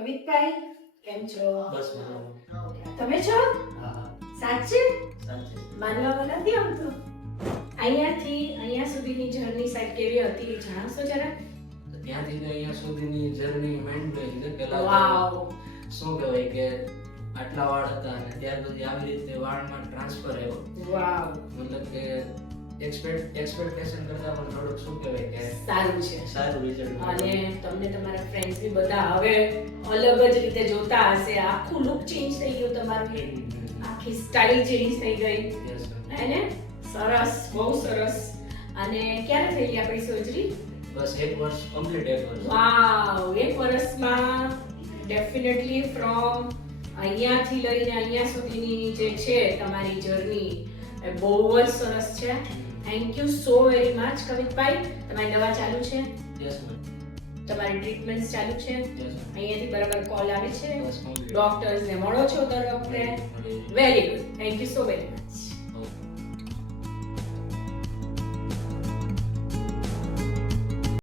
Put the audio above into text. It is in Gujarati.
કવિતભાઈ કેમ છો? બસ મજામાં. તમે છો? હા સાચે? સાચે. માનવામાં નથી આવતું. અહીંયાથી અહીંયા સુધીની જર્ની સાહેબ કેવી હતી એ જણાવશો જરા? તો ત્યાંથી ને અહીંયા સુધીની જર્ની માંડી છે. પેલા વાવ, તો શું કહેવાય કે આટલા વાળ હતા અને ત્યાર પછી આવી રીતે વાળમાં ટ્રાન્સફર આવ્યો. વાવ, મતલબ કે એક્સપેક્ટેશન કરતા પણ થોડુંક શું કહેવાય કે સારું છે. સારું રિઝલ્ટ અને તમને તમારા ફ્રેન્ડ્સ બી બધા હવે અલગ જ રીતે જોતા હશે. આખું લુક ચેન્જ થઈ ગયું તમારું, આખી સ્ટાઇલ ચેન્જ થઈ ગઈ. હે ને? સરસ, બહુ સરસ. અને ક્યારે થઈ ગઈ આપણી સર્જરી? બસ 1 વર્ષ કમ્પ્લીટ 1 વર્ષ. વાવ, 1 વર્ષમાં ડેફિનેટલી ફ્રોમ અહીંયાથી લઈને અહીંયા સુધીની જે છે તમારી જર્ની એ બહુ જ સરસ છે. Thank you so very much કવિતભાઈ. તમારી દવા ચાલુ છે? Yes ma'am. તમારી ટ્રીટમેન્ટ ચાલુ છે? Yes ma'am. અહીંયાથી બરાબર કોલ આવે છે? બસ કમ્પ્લીટ. ડોક્ટર્સને મળો છો દર વખતે? Very good. Thank you so very much. Okay.